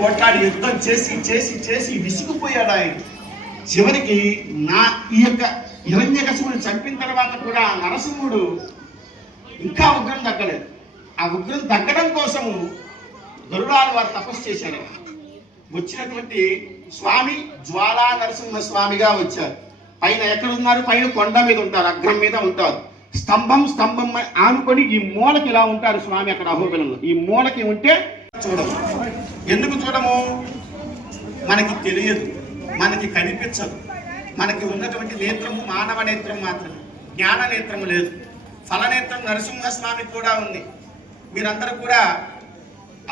పోట్లాడి యుద్ధం చేసి చేసి చేసి విసిగిపోయాడు ఆయన. చివరికి ఈ యొక్క హిరణ్యకశిపుని చంపిన తర్వాత కూడా నరసింహుడు ఇంకా ఉగ్రం తగ్గలేదు. ఆ ఉగ్రం తగ్గడం కోసము గరుడాలు వారు తపస్సు చేశారు. వచ్చినటువంటి స్వామి జ్వాలా నరసింహ స్వామిగా వచ్చారు. పైన ఎక్కడ ఉన్నారు? పైన కొండ మీద ఉంటారు, అగ్రం మీద ఉంటారు. స్తంభం ఆనుకొని ఈ మూలకి ఇలా ఉంటారు స్వామి. అక్కడ అహోబిలంలో ఈ మూలకి ఉంటే చూడము. ఎందుకు చూడము? మనకి తెలియదు, మనకి కనిపించదు. మనకి ఉన్నటువంటి నేత్రము మానవ నేత్రం మాత్రమే, జ్ఞాన నేత్రము లేదు. ఫలనేత్రం నరసింహస్వామి కూడా ఉంది. మీరందరూ కూడా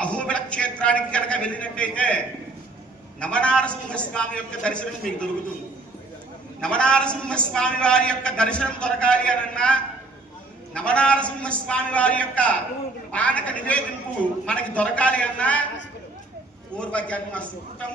అహోబిల క్షేత్రానికి కనుక వెళ్ళినట్టయితే నవనారసింహస్వామి యొక్క దర్శనం మీకు దొరుకుతుంది. నవనారసింహస్వామి వారి యొక్క దర్శనం దొరకాలి అనన్నా, నవనారసింహస్వామి వారి యొక్క పానక నివేదింపు మనకి దొరకాలి అన్నా పూర్వజన్మ సుకృతం.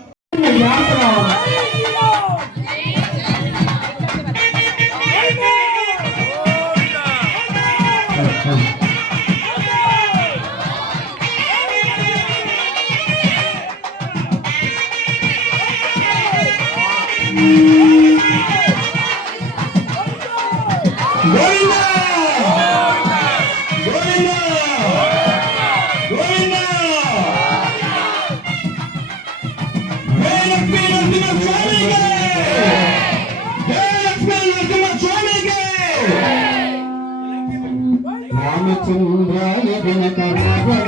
రామచంద్రాయ దినకరాయ